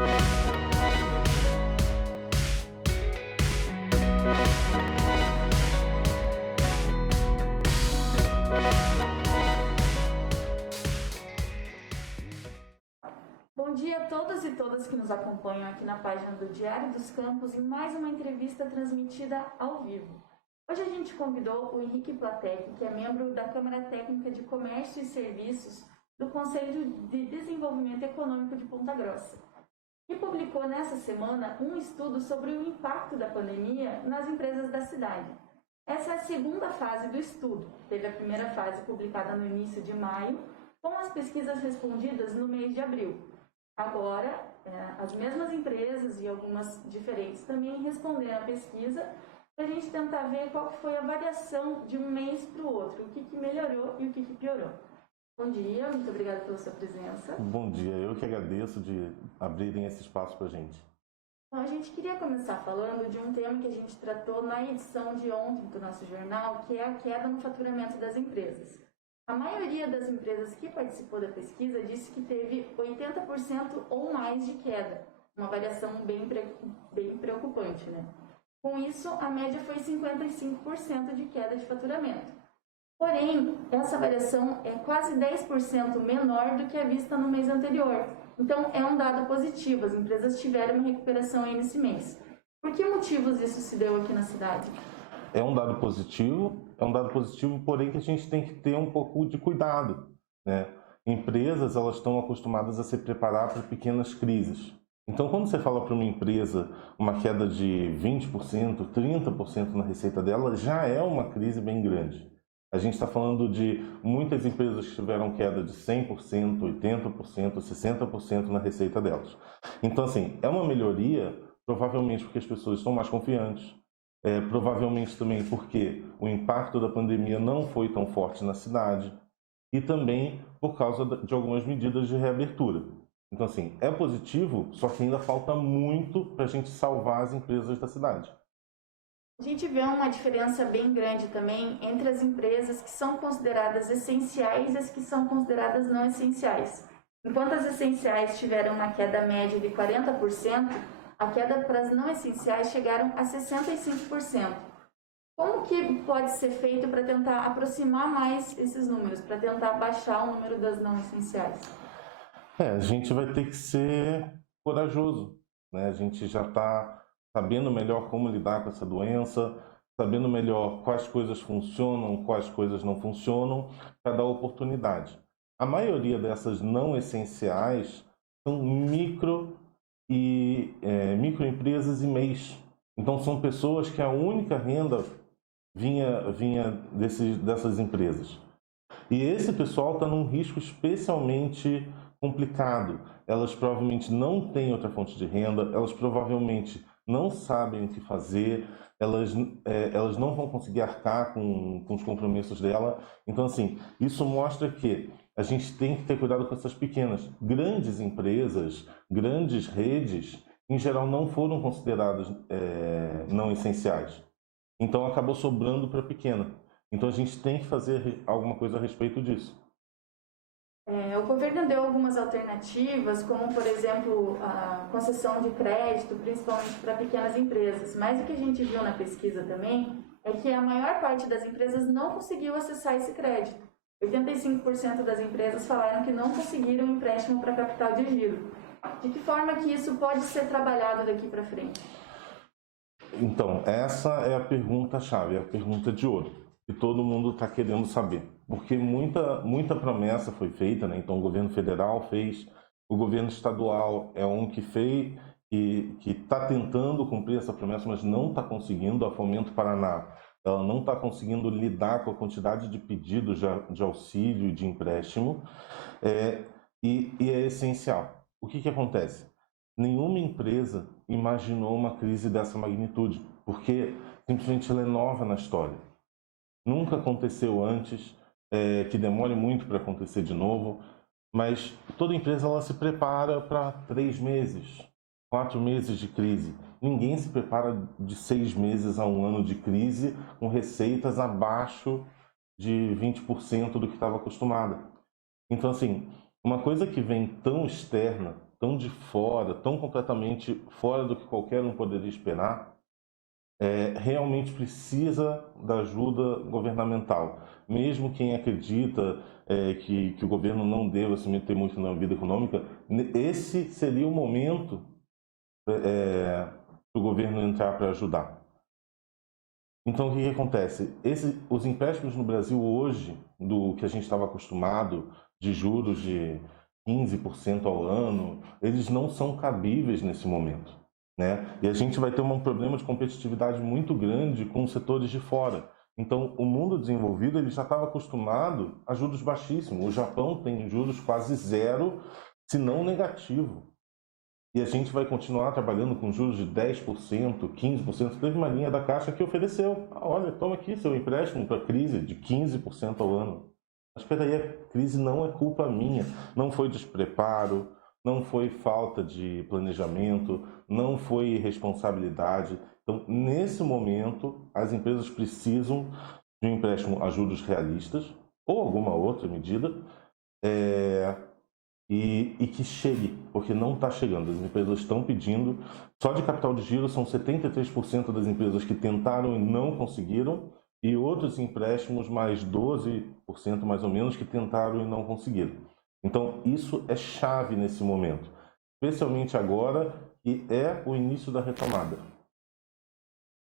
Bom dia a todos e todas que nos acompanham aqui na página do Diário dos Campos em mais uma entrevista transmitida ao vivo. Hoje a gente convidou o Henrique Platec, que é membro da Câmara Técnica de Comércio e Serviços do Conselho de Desenvolvimento Econômico de Ponta Grossa, e publicou nessa semana um estudo sobre o impacto da pandemia nas empresas da cidade. Essa é a segunda fase do estudo. Teve a primeira fase publicada no início de maio, com as pesquisas respondidas no mês de abril. Agora, as mesmas empresas e algumas diferentes também responderam à pesquisa para a gente tentar ver qual foi a variação de um mês para o outro, o que melhorou e o que piorou. Bom dia, muito obrigada pela sua presença. Bom dia, eu que agradeço de abrirem esse espaço para a gente. Bom, a gente queria começar falando de um tema que a gente tratou na edição de ontem do nosso jornal, que é a queda no faturamento das empresas. A maioria das empresas que participou da pesquisa disse que teve 80% ou mais de queda, uma variação bem preocupante, né? Com isso, a média foi 55% de queda de faturamento. Porém, essa variação é quase 10% menor do que a vista no mês anterior. Então, é um dado positivo, as empresas tiveram uma recuperação aí nesse mês. Por que motivos isso se deu aqui na cidade? É um dado positivo, porém que a gente tem que ter um pouco de cuidado, né? Empresas, elas estão acostumadas a se preparar para pequenas crises. Então, quando você fala para uma empresa uma queda de 20%, 30% na receita dela, já é uma crise bem grande. A gente está falando de muitas empresas que tiveram queda de 100%, 80%, 60% na receita delas. Então, assim, é uma melhoria, provavelmente porque as pessoas estão mais confiantes, provavelmente também porque o impacto da pandemia não foi tão forte na cidade e também por causa de algumas medidas de reabertura. Então, assim, é positivo, só que ainda falta muito para a gente salvar as empresas da cidade. A gente vê uma diferença bem grande também entre as empresas que são consideradas essenciais e as que são consideradas não essenciais. Enquanto as essenciais tiveram uma queda média de 40%, a queda para as não essenciais chegaram a 65%. Como que pode ser feito para tentar aproximar mais esses números, para tentar baixar o número das não essenciais? A gente vai ter que ser corajoso, né? A gente já está sabendo melhor como lidar com essa doença, sabendo melhor quais coisas funcionam, quais coisas não funcionam, para dar oportunidade. A maioria dessas não essenciais são microempresas e MEIs. Então, são pessoas que a única renda vinha dessas empresas. E esse pessoal está num risco especialmente complicado. Elas provavelmente não têm outra fonte de renda, elas provavelmente não sabem o que fazer, elas não vão conseguir arcar com os compromissos dela. Então, assim, isso mostra que a gente tem que ter cuidado com essas pequenas. Grandes empresas, grandes redes, em geral, não foram consideradas não essenciais. Então, acabou sobrando para a pequena. Então, a gente tem que fazer alguma coisa a respeito disso. O governo deu algumas alternativas, como, por exemplo, a concessão de crédito, principalmente para pequenas empresas. Mas o que a gente viu na pesquisa também é que a maior parte das empresas não conseguiu acessar esse crédito. 85% das empresas falaram que não conseguiram empréstimo para capital de giro. De que forma que isso pode ser trabalhado daqui para frente? Então, essa é a pergunta-chave, é a pergunta de ouro, que todo mundo está querendo saber. Porque muita promessa foi feita, né? Então, o governo federal fez, o governo estadual é um que fez, que está tentando cumprir essa promessa, mas não está conseguindo. A Fomento Paraná, ela não está conseguindo lidar com a quantidade de pedidos de auxílio e de empréstimo, e é essencial. O que acontece? Nenhuma empresa imaginou uma crise dessa magnitude, porque simplesmente ela é nova na história. Nunca aconteceu antes, que demore muito para acontecer de novo, mas toda empresa ela se prepara para 3 meses, 4 meses de crise. Ninguém se prepara de 6 meses a 1 ano de crise com receitas abaixo de 20% do que estava acostumada. Então, assim, uma coisa que vem tão externa, tão de fora, tão completamente fora do que qualquer um poderia esperar, realmente precisa da ajuda governamental. Mesmo quem acredita que o governo não deva se meter muito na vida econômica, esse seria o momento para o governo entrar para ajudar. Então, o que acontece? Os empréstimos no Brasil hoje, do que a gente estava acostumado, de juros de 15% ao ano, eles não são cabíveis nesse momento, né? E a gente vai ter um problema de competitividade muito grande com os setores de fora. Então, o mundo desenvolvido ele já estava acostumado a juros baixíssimos. O Japão tem juros quase zero, se não negativo. E a gente vai continuar trabalhando com juros de 10%, 15%. Teve uma linha da Caixa que ofereceu: olha, toma aqui seu empréstimo para a crise de 15% ao ano. Mas espera aí, a crise não é culpa minha. Não foi despreparo, não foi falta de planejamento, não foi irresponsabilidade. Então, nesse momento, as empresas precisam de um empréstimo a juros realistas ou alguma outra medida, e que chegue, porque não está chegando. As empresas estão pedindo. Só de capital de giro são 73% das empresas que tentaram e não conseguiram, e outros empréstimos, mais 12% mais ou menos, que tentaram e não conseguiram. Então, isso é chave nesse momento, especialmente agora, que é o início da retomada.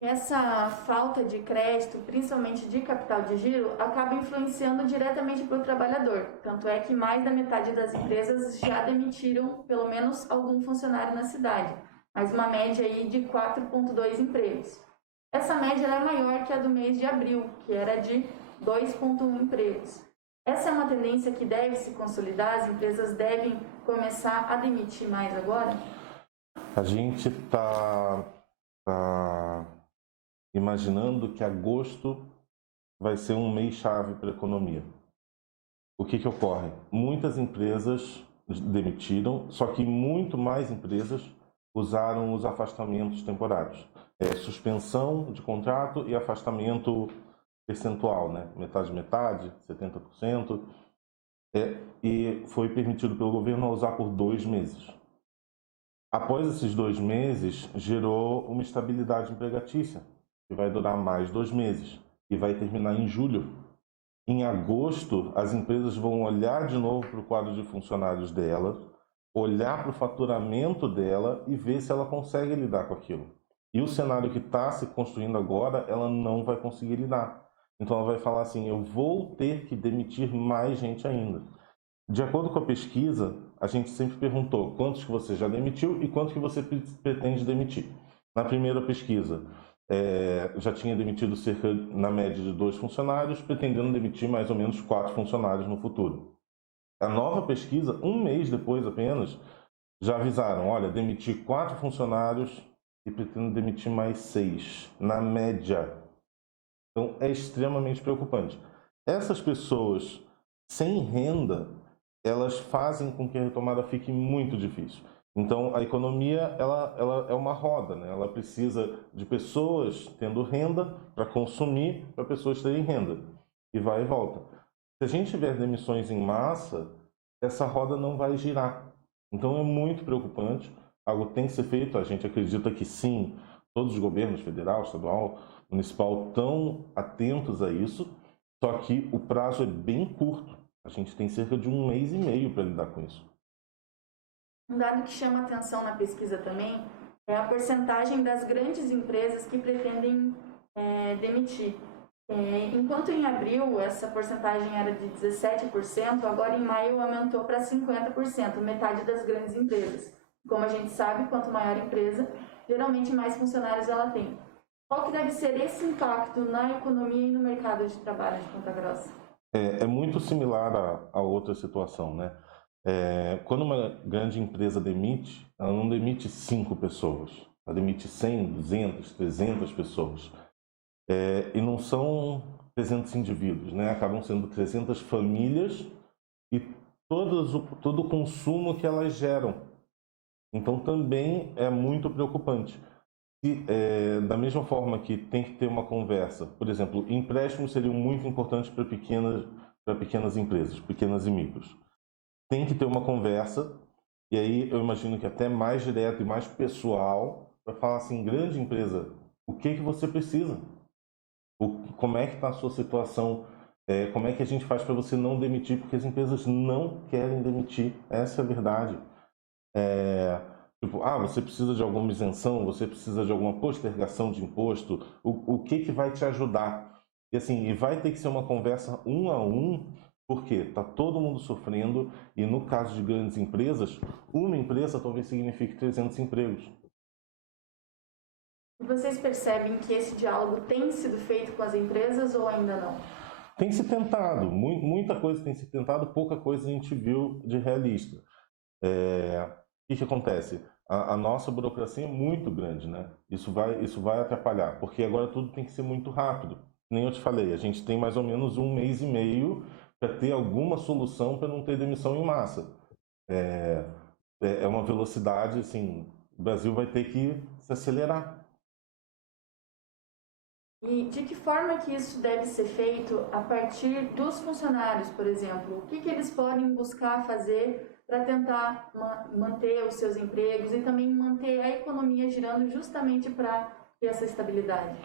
Essa falta de crédito, principalmente de capital de giro, acaba influenciando diretamente para o trabalhador. Tanto é que mais da metade das empresas já demitiram pelo menos algum funcionário na cidade, mas uma média aí de 4,2 empregos. Essa média é maior que a do mês de abril, que era de 2,1 empregos. Essa é uma tendência que deve se consolidar, as empresas devem começar a demitir mais agora? A gente está imaginando que agosto vai ser um mês-chave para a economia. O que ocorre? Muitas empresas demitiram, só que muito mais empresas usaram os afastamentos temporários. Suspensão de contrato e afastamento percentual, né? Metade, 70%. E foi permitido pelo governo usar por 2 meses. Após esses 2 meses, gerou uma estabilidade empregatícia, que vai durar mais 2 meses e vai terminar em julho. Em agosto, as empresas vão olhar de novo para o quadro de funcionários dela, olhar para o faturamento dela e ver se ela consegue lidar com aquilo. E o cenário que está se construindo agora, ela não vai conseguir lidar. Então ela vai falar assim: eu vou ter que demitir mais gente ainda. De acordo com a pesquisa, a gente sempre perguntou quantos que você já demitiu e quantos que você pretende demitir. Na primeira pesquisa, já tinha demitido cerca, na média, de 2 funcionários, pretendendo demitir mais ou menos 4 funcionários no futuro. A nova pesquisa, um mês depois apenas, já avisaram: olha, demiti 4 funcionários e pretendo demitir mais 6, na média. Então, é extremamente preocupante. Essas pessoas sem renda, elas fazem com que a retomada fique muito difícil. Então, a economia ela é uma roda, né? Ela precisa de pessoas tendo renda para consumir, para pessoas terem renda. E vai e volta. Se a gente tiver demissões em massa, essa roda não vai girar. Então, é muito preocupante. Algo tem que ser feito. A gente acredita que sim, todos os governos, federal, estadual, municipal, estão atentos a isso. Só que o prazo é bem curto. A gente tem cerca de 1 mês e meio para lidar com isso. Um dado que chama atenção na pesquisa também é a porcentagem das grandes empresas que pretendem demitir. Enquanto em abril essa porcentagem era de 17%, agora em maio aumentou para 50%, metade das grandes empresas. Como a gente sabe, quanto maior a empresa, geralmente mais funcionários ela tem. Qual que deve ser esse impacto na economia e no mercado de trabalho de Ponta Grossa? É muito similar a outra situação, né? Quando uma grande empresa demite, ela não demite 5 pessoas, ela demite 100, 200, 300 pessoas. E não são 300 indivíduos, né? Acabam sendo 300 famílias e todo o consumo que elas geram. Então também é muito preocupante. Da mesma forma que tem que ter uma conversa, por exemplo, empréstimos seriam muito importantes para pequenas empresas, pequenas e micros. Tem que ter uma conversa E aí eu imagino que até mais direto e mais pessoal, para falar assim, grande empresa, o que você precisa? Como é que está a sua situação? Como é que a gente faz para você não demitir? Porque as empresas não querem demitir, essa é a verdade. Tipo, você precisa de alguma isenção, você precisa de alguma postergação de imposto, o que vai te ajudar? E assim, e vai ter que ser uma conversa um a um, porque está todo mundo sofrendo, e no caso de grandes empresas, uma empresa talvez signifique 300 empregos. E vocês percebem que esse diálogo tem sido feito com as empresas ou ainda não? Tem se tentado, muita coisa tem se tentado, pouca coisa a gente viu de realista. O que acontece? A nossa burocracia é muito grande, né? Isso vai atrapalhar, porque agora tudo tem que ser muito rápido. Nem eu te falei, a gente tem mais ou menos 1 mês e meio para ter alguma solução para não ter demissão em massa. É uma velocidade, assim, o Brasil vai ter que se acelerar. E de que forma que isso deve ser feito a partir dos funcionários, por exemplo? O que eles podem buscar fazer para tentar manter os seus empregos e também manter a economia girando justamente para ter essa estabilidade?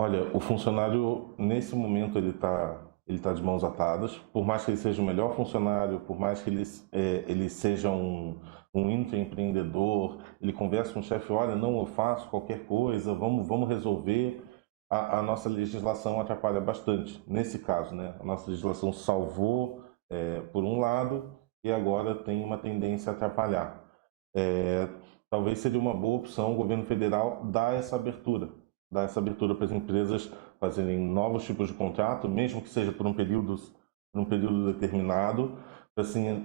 Olha, o funcionário, nesse momento, ele tá de mãos atadas. Por mais que ele seja o melhor funcionário, por mais que ele seja um intraempreendedor, ele conversa com o chefe, olha, não, eu faço qualquer coisa, vamos resolver. A nossa legislação atrapalha bastante, nesse caso, né? A nossa legislação salvou, por um lado, e agora tem uma tendência a atrapalhar. É, Talvez seria uma boa opção o governo federal dar essa abertura para as empresas fazerem novos tipos de contrato, mesmo que seja por um período determinado, assim,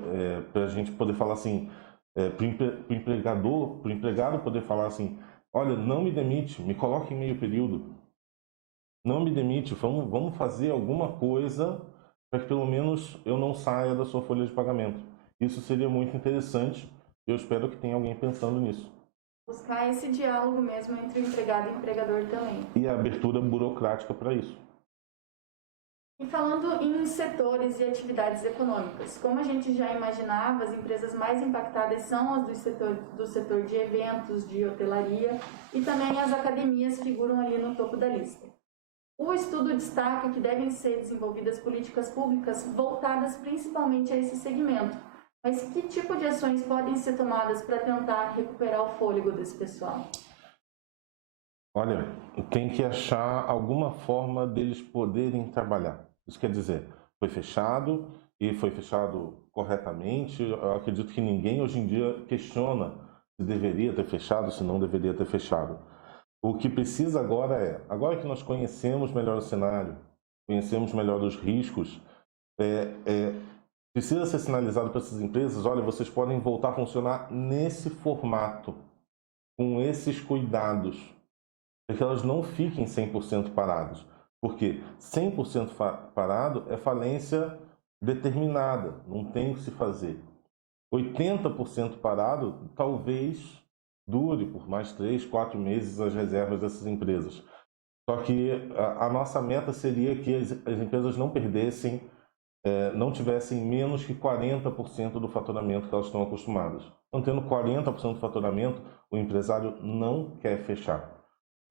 para a gente poder falar assim, para o empregador, para o empregado poder falar assim, olha, não me demite, me coloque em meio período, não me demite, vamos fazer alguma coisa para que pelo menos eu não saia da sua folha de pagamento. Isso seria muito interessante. Eu espero que tenha alguém pensando nisso. Buscar esse diálogo mesmo entre o empregado e o empregador também. E a abertura burocrática para isso. E falando em setores e atividades econômicas, como a gente já imaginava, as empresas mais impactadas são as do setor de eventos, de hotelaria e também as academias figuram ali no topo da lista. O estudo destaca que devem ser desenvolvidas políticas públicas voltadas principalmente a esse segmento. Mas que tipo de ações podem ser tomadas para tentar recuperar o fôlego desse pessoal? Olha, tem que achar alguma forma deles poderem trabalhar. Isso quer dizer, foi fechado e foi fechado corretamente. Eu acredito que ninguém hoje em dia questiona se deveria ter fechado, se não deveria ter fechado. O que precisa agora que nós conhecemos melhor o cenário, conhecemos melhor os riscos, precisa ser sinalizado para essas empresas, olha, vocês podem voltar a funcionar nesse formato, com esses cuidados, para que elas não fiquem 100% paradas. Porque 100% parado é falência determinada, não tem o que se fazer. 80% parado talvez dure por mais 3, 4 meses as reservas dessas empresas. Só que a nossa meta seria que as empresas não perdessem, não tivessem menos que 40% do faturamento que elas estão acostumadas. Não tendo 40% do faturamento, o empresário não quer fechar.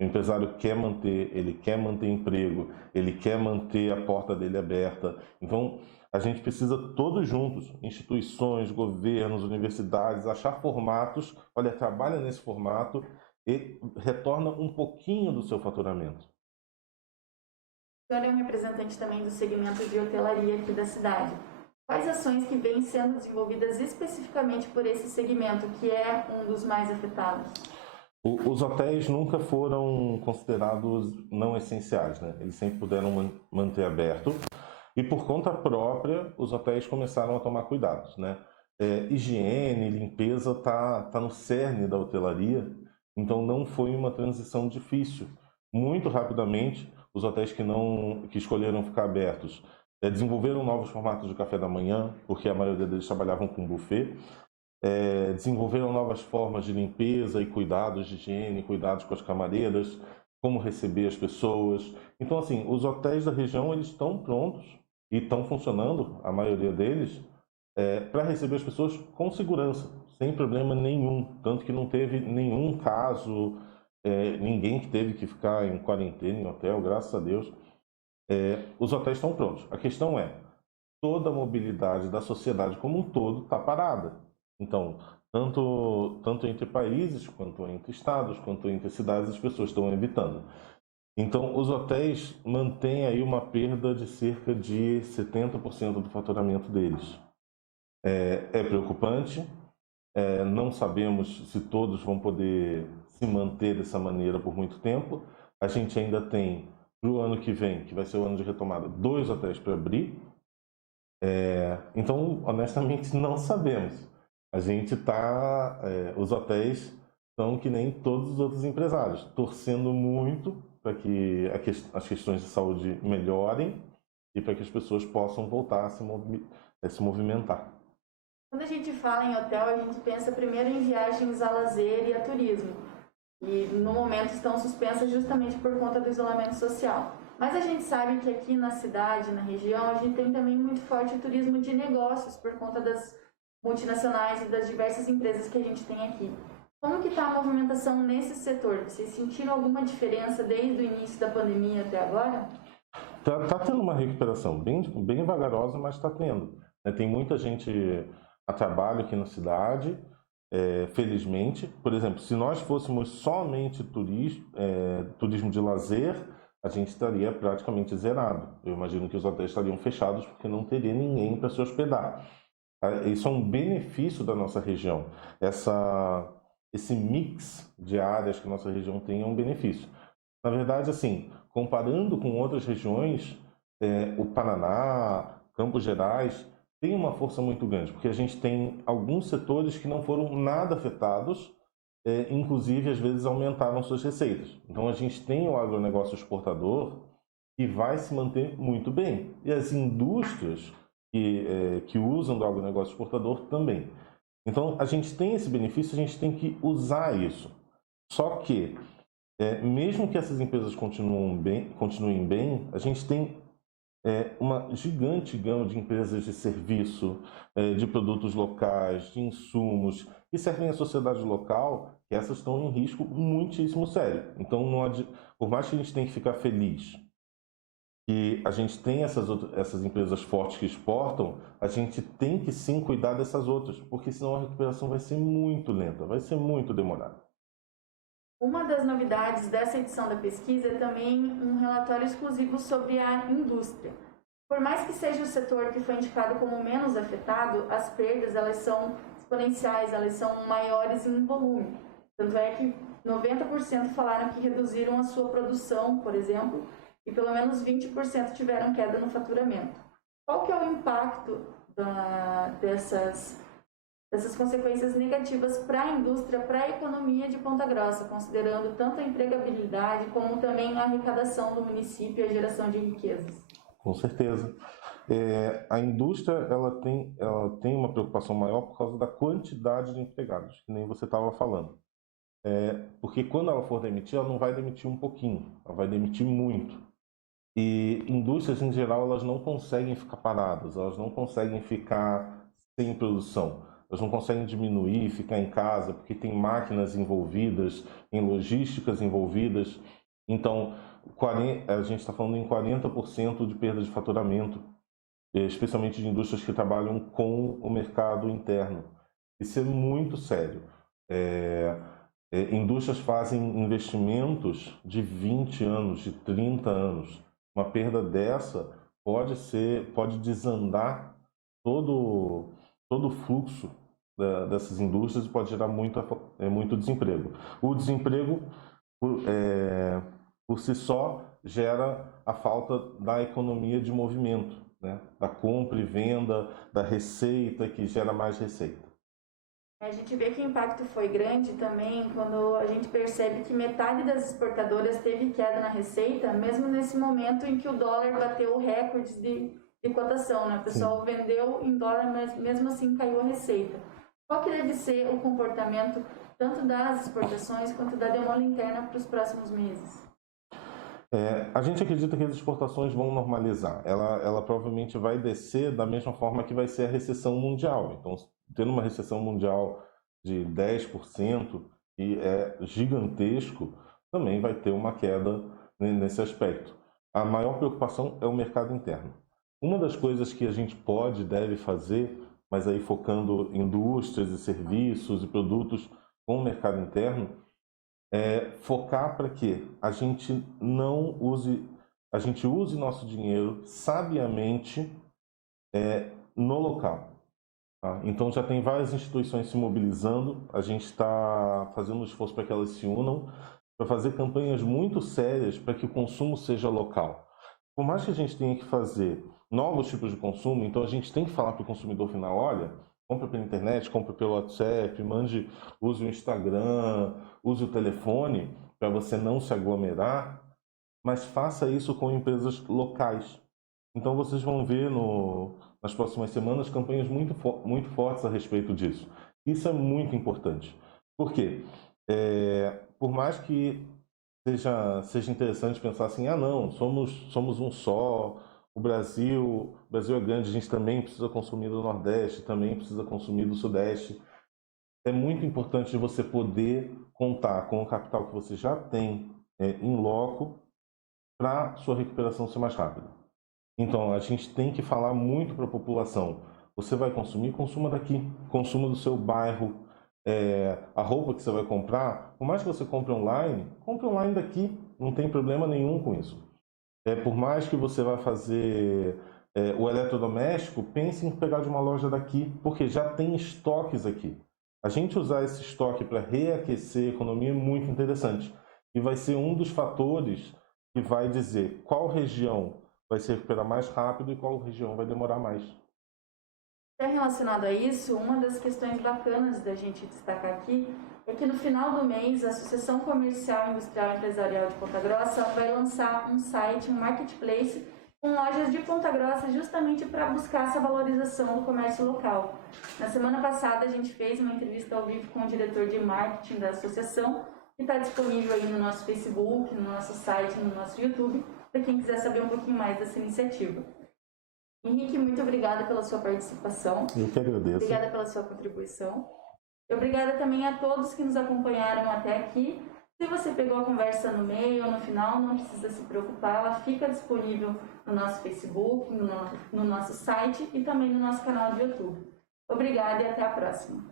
O empresário ele quer manter emprego, ele quer manter a porta dele aberta. Então, a gente precisa todos juntos, instituições, governos, universidades, achar formatos, olha, trabalha nesse formato e retorna um pouquinho do seu faturamento. O senhor é um representante também do segmento de hotelaria aqui da cidade. Quais ações que vêm sendo desenvolvidas especificamente por esse segmento, que é um dos mais afetados? Os hotéis nunca foram considerados não essenciais, né? Eles sempre puderam manter aberto. E por conta própria, os hotéis começaram a tomar cuidados, né? Higiene, limpeza tá no cerne da hotelaria, então não foi uma transição difícil. Muito rapidamente, os hotéis que escolheram ficar abertos desenvolveram novos formatos de café da manhã, porque a maioria deles trabalhavam com buffet, desenvolveram novas formas de limpeza e cuidados de higiene, cuidados com as camareiras, como receber as pessoas. Então, assim, os hotéis da região eles estão prontos e estão funcionando, a maioria deles, para receber as pessoas com segurança, sem problema nenhum. Tanto que não teve nenhum caso, ninguém que teve que ficar em quarentena em hotel, graças a Deus. Os hotéis estão prontos. A questão é, toda a mobilidade da sociedade como um todo está parada. Então, tanto entre países, quanto entre estados, quanto entre cidades, as pessoas estão evitando. Então, os hotéis mantêm aí uma perda de cerca de 70% do faturamento deles. É preocupante, não sabemos se todos vão poder se manter dessa maneira por muito tempo. A gente ainda tem, para o ano que vem, que vai ser o ano de retomada, 2 hotéis para abrir. Então, honestamente, não sabemos. A gente está, os hotéis estão que nem todos os outros empresários, torcendo muito para que as questões de saúde melhorem e para que as pessoas possam voltar a se movimentar. Quando a gente fala em hotel, a gente pensa primeiro em viagens a lazer e a turismo. E no momento estão suspensas justamente por conta do isolamento social. Mas a gente sabe que aqui na cidade, na região, a gente tem também muito forte o turismo de negócios por conta das multinacionais e das diversas empresas que a gente tem aqui. Como que está a movimentação nesse setor? Vocês sentiram alguma diferença desde o início da pandemia até agora? Tá tendo uma recuperação bem vagarosa, mas está tendo. Tem muita gente a trabalho aqui na cidade, felizmente. Por exemplo, se nós fôssemos somente turismo de lazer, a gente estaria praticamente zerado. Eu imagino que os hotéis estariam fechados porque não teria ninguém para se hospedar. Isso é um benefício da nossa região. Esse mix de áreas que a nossa região tem é um benefício. Na verdade, assim, comparando com outras regiões, o Paraná, Campos Gerais, tem uma força muito grande, porque a gente tem alguns setores que não foram nada afetados, inclusive, às vezes, aumentaram suas receitas. Então, a gente tem o agronegócio exportador que vai se manter muito bem. E as indústrias que usam do agronegócio exportador também. Então, a gente tem esse benefício, a gente tem que usar isso. Só que, mesmo que essas empresas continuem bem, a gente tem uma gigante gama de empresas de serviço, de produtos locais, de insumos, que servem à sociedade local, que essas estão em risco muitíssimo sério. Então, por mais que a gente tenha que ficar feliz que a gente tem essas empresas fortes que exportam, a gente tem que sim cuidar dessas outras, porque senão a recuperação vai ser muito lenta, vai ser muito demorada. Uma das novidades dessa edição da pesquisa é também um relatório exclusivo sobre a indústria. Por mais que seja o setor que foi indicado como menos afetado, as perdas elas são exponenciais, elas são maiores em volume. Tanto é que 90% falaram que reduziram a sua produção, por exemplo, e pelo menos 20% tiveram queda no faturamento. Qual que é o impacto dessas consequências negativas para a indústria, para a economia de Ponta Grossa, considerando tanto a empregabilidade como também a arrecadação do município e a geração de riquezas? Com certeza. A indústria ela tem uma preocupação maior por causa da quantidade de empregados, que nem você estava falando. Porque quando ela for demitir, ela não vai demitir um pouquinho, ela vai demitir muito. E indústrias, em geral, elas não conseguem ficar paradas, elas não conseguem ficar sem produção, elas não conseguem diminuir, ficar em casa, porque tem máquinas envolvidas, em logísticas envolvidas. Então, a gente está falando em 40% de perda de faturamento, especialmente de indústrias que trabalham com o mercado interno. Isso é muito sério. Indústrias fazem investimentos de 20 anos, de 30 anos. Uma perda dessa pode desandar todo o fluxo dessas indústrias e pode gerar muito desemprego. O desemprego, por si só, gera a falta da economia de movimento, né? Da compra e venda, da receita, que gera mais receita. A gente vê que o impacto foi grande também quando a gente percebe que metade das exportadoras teve queda na receita, mesmo nesse momento em que o dólar bateu recordes de cotação, né? O pessoal vendeu em dólar, mas mesmo assim caiu a receita. Qual que deve ser o comportamento tanto das exportações quanto da demanda interna para os próximos meses? A gente acredita que as exportações vão normalizar. Ela provavelmente vai descer da mesma forma que vai ser a recessão mundial. Então, tendo uma recessão mundial de 10%, que é gigantesco, também vai ter uma queda nesse aspecto. A maior preocupação é o mercado interno. Uma das coisas que a gente pode e deve fazer, mas aí focando em indústrias e serviços e produtos com o mercado interno, focar para que a gente use nosso dinheiro sabiamente no local. Tá? Então já tem várias instituições se mobilizando, a gente está fazendo um esforço para que elas se unam, para fazer campanhas muito sérias para que o consumo seja local. Por mais que a gente tenha que fazer novos tipos de consumo, então a gente tem que falar para o consumidor final, olha, compra pela internet, compra pelo WhatsApp, use o Instagram, use o telefone para você não se aglomerar, mas faça isso com empresas locais. Então vocês vão ver nas próximas semanas campanhas muito fortes a respeito disso. Isso é muito importante. Por quê? Por mais que seja interessante pensar assim, não, somos um só, o Brasil é grande, a gente também precisa consumir do Nordeste, também precisa consumir do Sudeste. É muito importante você poder contar com o capital que você já tem em loco para sua recuperação ser mais rápida. Então, a gente tem que falar muito para a população. Você vai consumir, consuma daqui, consuma do seu bairro. A roupa que você vai comprar, por mais que você compre online daqui, não tem problema nenhum com isso. Por mais que você vá fazer o eletrodoméstico, pense em pegar de uma loja daqui, porque já tem estoques aqui. A gente usar esse estoque para reaquecer a economia é muito interessante. E vai ser um dos fatores que vai dizer qual região vai se recuperar mais rápido e qual região vai demorar mais. Relacionado a isso, uma das questões bacanas da gente destacar aqui é que no final do mês a Associação Comercial, Industrial e Empresarial de Ponta Grossa vai lançar um site, um marketplace com lojas de Ponta Grossa justamente para buscar essa valorização do comércio local. Na semana passada a gente fez uma entrevista ao vivo com o diretor de marketing da associação, que está disponível aí no nosso Facebook, no nosso site, no nosso YouTube, para quem quiser saber um pouquinho mais dessa iniciativa. Henrique, muito obrigada pela sua participação. Eu que agradeço. Obrigada pela sua contribuição. E obrigada também a todos que nos acompanharam até aqui. Se você pegou a conversa no meio ou no final, não precisa se preocupar, ela fica disponível no nosso Facebook, no nosso site e também no nosso canal de YouTube. Obrigada e até a próxima.